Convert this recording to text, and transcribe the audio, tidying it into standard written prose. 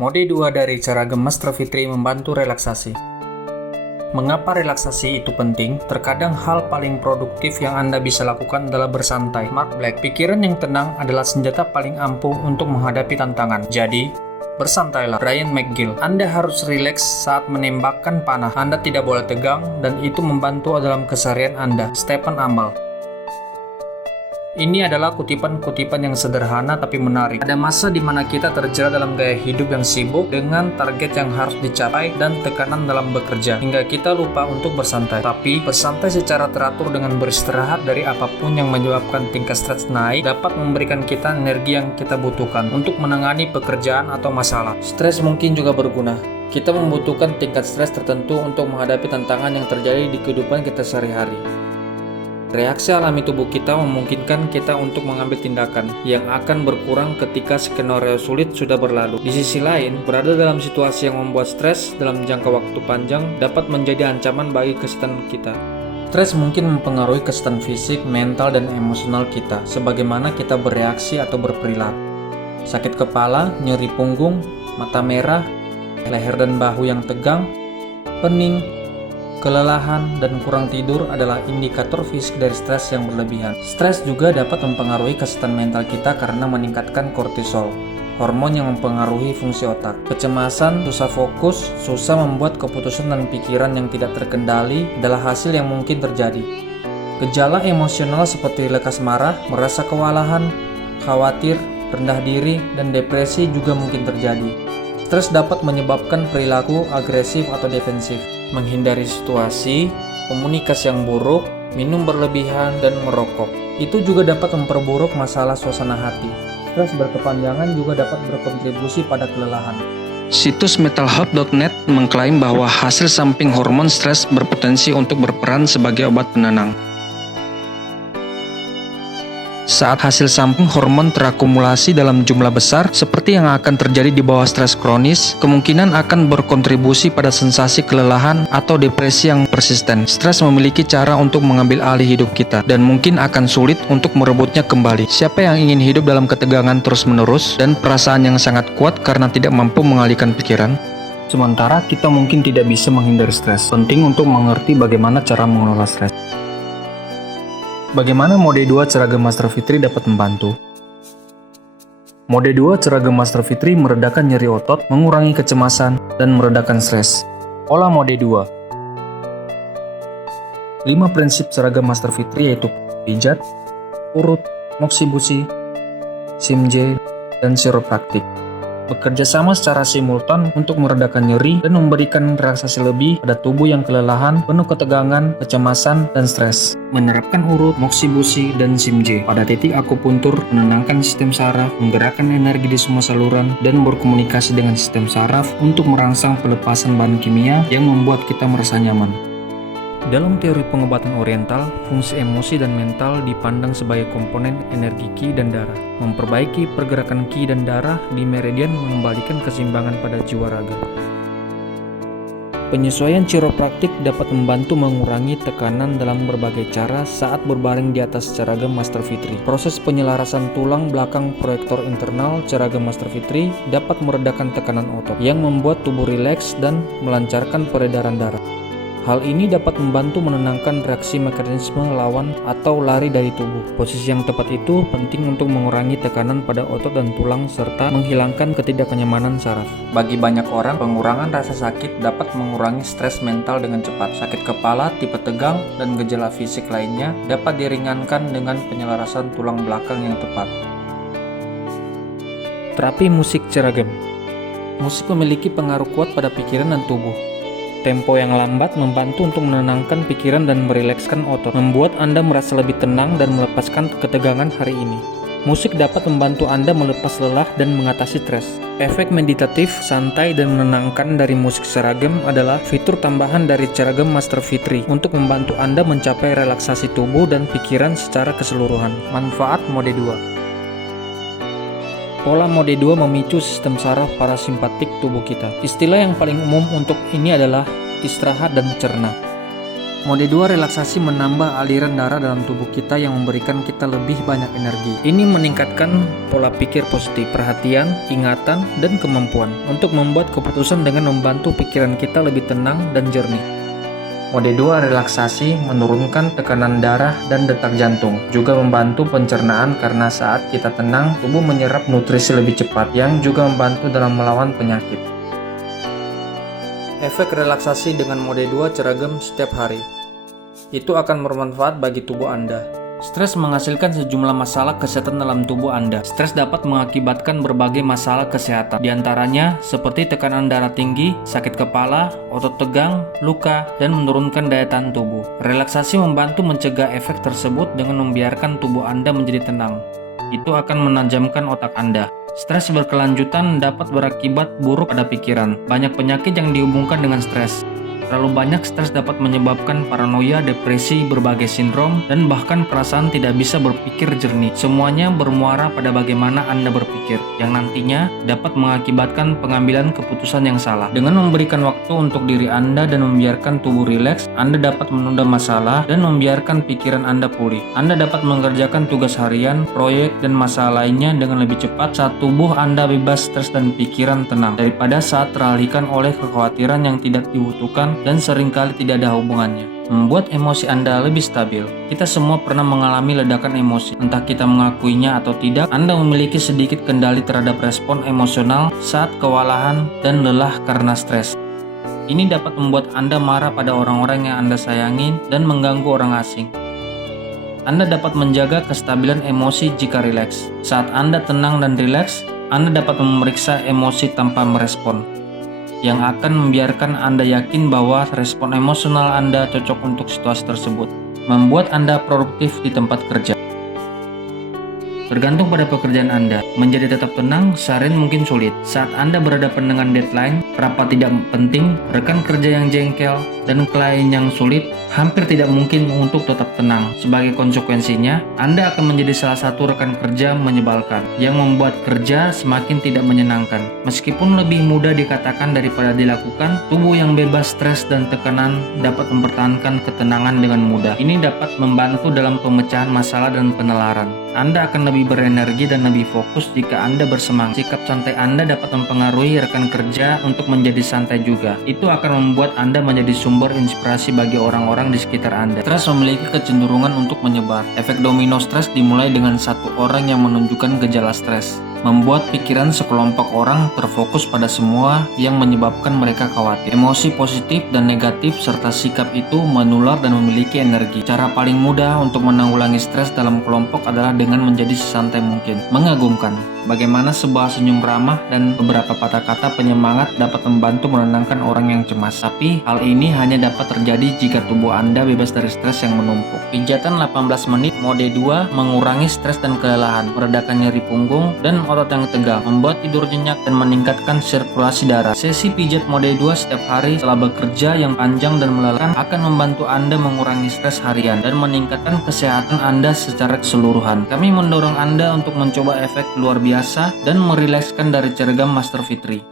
Mode 2 dari Ceragam Master Fitri membantu relaksasi. Mengapa relaksasi itu penting? Terkadang hal paling produktif yang Anda bisa lakukan adalah bersantai. Mark Black, pikiran yang tenang adalah senjata paling ampuh untuk menghadapi tantangan. Jadi, bersantailah. Ryan McGill, Anda harus rileks saat menembakkan panah. Anda tidak boleh tegang, dan itu membantu dalam keseharian Anda. Stephen Amell. Ini adalah kutipan-kutipan yang sederhana tapi menarik. Ada masa di mana kita terjerat dalam gaya hidup yang sibuk dengan target yang harus dicapai dan tekanan dalam bekerja, hingga kita lupa untuk bersantai. Tapi, bersantai secara teratur dengan beristirahat dari apapun yang menyebabkan tingkat stres naik dapat memberikan kita energi yang kita butuhkan untuk menangani pekerjaan atau masalah. Stres mungkin juga berguna. Kita membutuhkan tingkat stres tertentu untuk menghadapi tantangan yang terjadi di kehidupan kita sehari-hari. Reaksi alami tubuh kita memungkinkan kita untuk mengambil tindakan yang akan berkurang ketika skenario sulit sudah berlalu. Di sisi lain, berada dalam situasi yang membuat stres dalam jangka waktu panjang dapat menjadi ancaman bagi kesehatan kita. Stres mungkin mempengaruhi kesehatan fisik, mental, dan emosional kita, sebagaimana kita bereaksi atau berperilaku. Sakit kepala, nyeri punggung, mata merah, leher dan bahu yang tegang, pening, kelelahan, dan kurang tidur adalah indikator fisik dari stres yang berlebihan. Stres juga dapat mempengaruhi kesehatan mental kita karena meningkatkan kortisol, hormon yang mempengaruhi fungsi otak. Kecemasan, susah fokus, susah membuat keputusan dan pikiran yang tidak terkendali adalah hasil yang mungkin terjadi. Gejala emosional seperti lekas marah, merasa kewalahan, khawatir, rendah diri, dan depresi juga mungkin terjadi. Stres dapat menyebabkan perilaku agresif atau defensif, menghindari situasi, komunikasi yang buruk, minum berlebihan, dan merokok. Itu juga dapat memperburuk masalah suasana hati. Stres berkepanjangan juga dapat berkontribusi pada kelelahan. Situs mentalhealth.net mengklaim bahwa hasil samping hormon stres berpotensi untuk berperan sebagai obat penenang. Saat hasil samping hormon terakumulasi dalam jumlah besar, seperti yang akan terjadi di bawah stres kronis, kemungkinan akan berkontribusi pada sensasi kelelahan atau depresi yang persisten. Stres memiliki cara untuk mengambil alih hidup kita, dan mungkin akan sulit untuk merebutnya kembali. Siapa yang ingin hidup dalam ketegangan terus-menerus dan perasaan yang sangat kuat karena tidak mampu mengalihkan pikiran? Sementara kita mungkin tidak bisa menghindari stres. Penting untuk mengerti bagaimana cara mengelola stres. Bagaimana mode 2 Ceragam Master Fitri dapat membantu? Mode 2 Ceragam Master Fitri meredakan nyeri otot, mengurangi kecemasan, dan meredakan stres. Pola mode 2. 5 prinsip Ceragam Master Fitri yaitu pijat, urut, moksibusi, simj, dan chiropraktik. Bekerja sama secara simultan untuk meredakan nyeri dan memberikan relaksasi lebih pada tubuh yang kelelahan, penuh ketegangan, kecemasan, dan stres. Menerapkan urut, moksibusi, dan simj pada titik akupuntur, menenangkan sistem saraf, menggerakkan energi di semua saluran, dan berkomunikasi dengan sistem saraf untuk merangsang pelepasan bahan kimia yang membuat kita merasa nyaman. Dalam teori pengobatan oriental, fungsi emosi dan mental dipandang sebagai komponen energi ki dan darah. Memperbaiki pergerakan ki dan darah di meridian mengembalikan keseimbangan pada jiwa raga. Penyesuaian chiropraktik dapat membantu mengurangi tekanan dalam berbagai cara saat berbaring di atas Ceragam Master Fitri. Proses penyelarasan tulang belakang proyektor internal Ceragam Master Fitri dapat meredakan tekanan otot, yang membuat tubuh rileks dan melancarkan peredaran darah. Hal ini dapat membantu menenangkan reaksi mekanisme lawan atau lari dari tubuh. Posisi yang tepat itu penting untuk mengurangi tekanan pada otot dan tulang serta menghilangkan ketidaknyamanan saraf. Bagi banyak orang, pengurangan rasa sakit dapat mengurangi stres mental dengan cepat. Sakit kepala, tipe tegang, dan gejala fisik lainnya dapat diringankan dengan penyelarasan tulang belakang yang tepat. Terapi musik Ceragam. Musik memiliki pengaruh kuat pada pikiran dan tubuh. Tempo yang lambat membantu untuk menenangkan pikiran dan merilekskan otot, membuat Anda merasa lebih tenang dan melepaskan ketegangan hari ini. Musik dapat membantu Anda melepas lelah dan mengatasi stres. Efek meditatif, santai, dan menenangkan dari musik Ceragam adalah fitur tambahan dari Ceragam Master Fitri untuk membantu Anda mencapai relaksasi tubuh dan pikiran secara keseluruhan. Manfaat mode 2. Pola mode 2 memicu sistem saraf parasimpatik tubuh kita. Istilah yang paling umum untuk ini adalah istirahat dan cerna. Mode 2 relaksasi menambah aliran darah dalam tubuh kita yang memberikan kita lebih banyak energi. Ini meningkatkan pola pikir positif, perhatian, ingatan, dan kemampuan untuk membuat keputusan dengan membantu pikiran kita lebih tenang dan jernih. Mode 2 relaksasi menurunkan tekanan darah dan detak jantung, juga membantu pencernaan karena saat kita tenang, tubuh menyerap nutrisi lebih cepat yang juga membantu dalam melawan penyakit. Efek relaksasi dengan mode 2 ceragam setiap hari. Itu akan bermanfaat bagi tubuh Anda. Stres menghasilkan sejumlah masalah kesehatan dalam tubuh Anda. Stres dapat mengakibatkan berbagai masalah kesehatan. Di antaranya seperti tekanan darah tinggi, sakit kepala, otot tegang, luka, dan menurunkan daya tahan tubuh. Relaksasi membantu mencegah efek tersebut dengan membiarkan tubuh Anda menjadi tenang. Itu akan menajamkan otak Anda. Stres berkelanjutan dapat berakibat buruk pada pikiran. Banyak penyakit yang dihubungkan dengan stres. Terlalu banyak stres dapat menyebabkan paranoia, depresi, berbagai sindrom, dan bahkan perasaan tidak bisa berpikir jernih. Semuanya bermuara pada bagaimana Anda berpikir, yang nantinya dapat mengakibatkan pengambilan keputusan yang salah. Dengan memberikan waktu untuk diri Anda dan membiarkan tubuh rileks, Anda dapat menunda masalah dan membiarkan pikiran Anda pulih. Anda dapat mengerjakan tugas harian, proyek, dan masalah lainnya dengan lebih cepat saat tubuh Anda bebas stres dan pikiran tenang, daripada saat teralihkan oleh kekhawatiran yang tidak dibutuhkan dan seringkali tidak ada hubungannya. Membuat emosi Anda lebih stabil. Kita semua pernah mengalami ledakan emosi. Entah kita mengakuinya atau tidak, Anda memiliki sedikit kendali terhadap respon emosional saat kewalahan dan lelah karena stres. Ini dapat membuat Anda marah pada orang-orang yang Anda sayangi dan mengganggu orang asing. Anda dapat menjaga kestabilan emosi jika rileks. Saat Anda tenang dan rileks, Anda dapat memeriksa emosi tanpa merespon, yang akan membiarkan Anda yakin bahwa respon emosional Anda cocok untuk situasi tersebut, membuat Anda produktif di tempat kerja. Tergantung pada pekerjaan Anda, menjadi tetap tenang seharian mungkin sulit. Saat Anda berhadapan dengan deadline, rapat tidak penting, rekan kerja yang jengkel, dan klien yang sulit, hampir tidak mungkin untuk tetap tenang. Sebagai konsekuensinya, Anda akan menjadi salah satu rekan kerja menyebalkan, yang membuat kerja semakin tidak menyenangkan. Meskipun lebih mudah dikatakan daripada dilakukan, tubuh yang bebas stres dan tekanan dapat mempertahankan ketenangan dengan mudah. Ini dapat membantu dalam pemecahan masalah dan penelaran. Anda akan lebih berenergi dan lebih fokus jika Anda bersemangat. Sikap santai Anda dapat mempengaruhi rekan kerja untuk menjadi santai juga. Itu akan membuat Anda menjadi sumber inspirasi bagi orang-orang di sekitar Anda. Stres memiliki kecenderungan untuk menyebar. Efek domino stres dimulai dengan satu orang yang menunjukkan gejala stres, membuat pikiran sekelompok orang terfokus pada semua yang menyebabkan mereka khawatir. Emosi positif dan negatif serta sikap itu menular dan memiliki energi. Cara paling mudah untuk menanggulangi stres dalam kelompok adalah dengan menjadi sesantai mungkin. Mengagumkan bagaimana sebuah senyum ramah dan beberapa patah kata penyemangat dapat membantu menenangkan orang yang cemas. Tapi hal ini hanya dapat terjadi jika tubuh Anda bebas dari stres yang menumpuk. Pijatan 18 menit mode 2 mengurangi stres dan kelelahan, meredakan nyeri punggung dan otot yang tegang, membuat tidur nyenyak dan meningkatkan sirkulasi darah. Sesi pijat mode 2 setiap hari setelah bekerja yang panjang dan melelahkan akan membantu Anda mengurangi stres harian dan meningkatkan kesehatan Anda secara keseluruhan. Kami mendorong Anda untuk mencoba efek luar biasa dan merilekskan dari ceragam Master Fitri.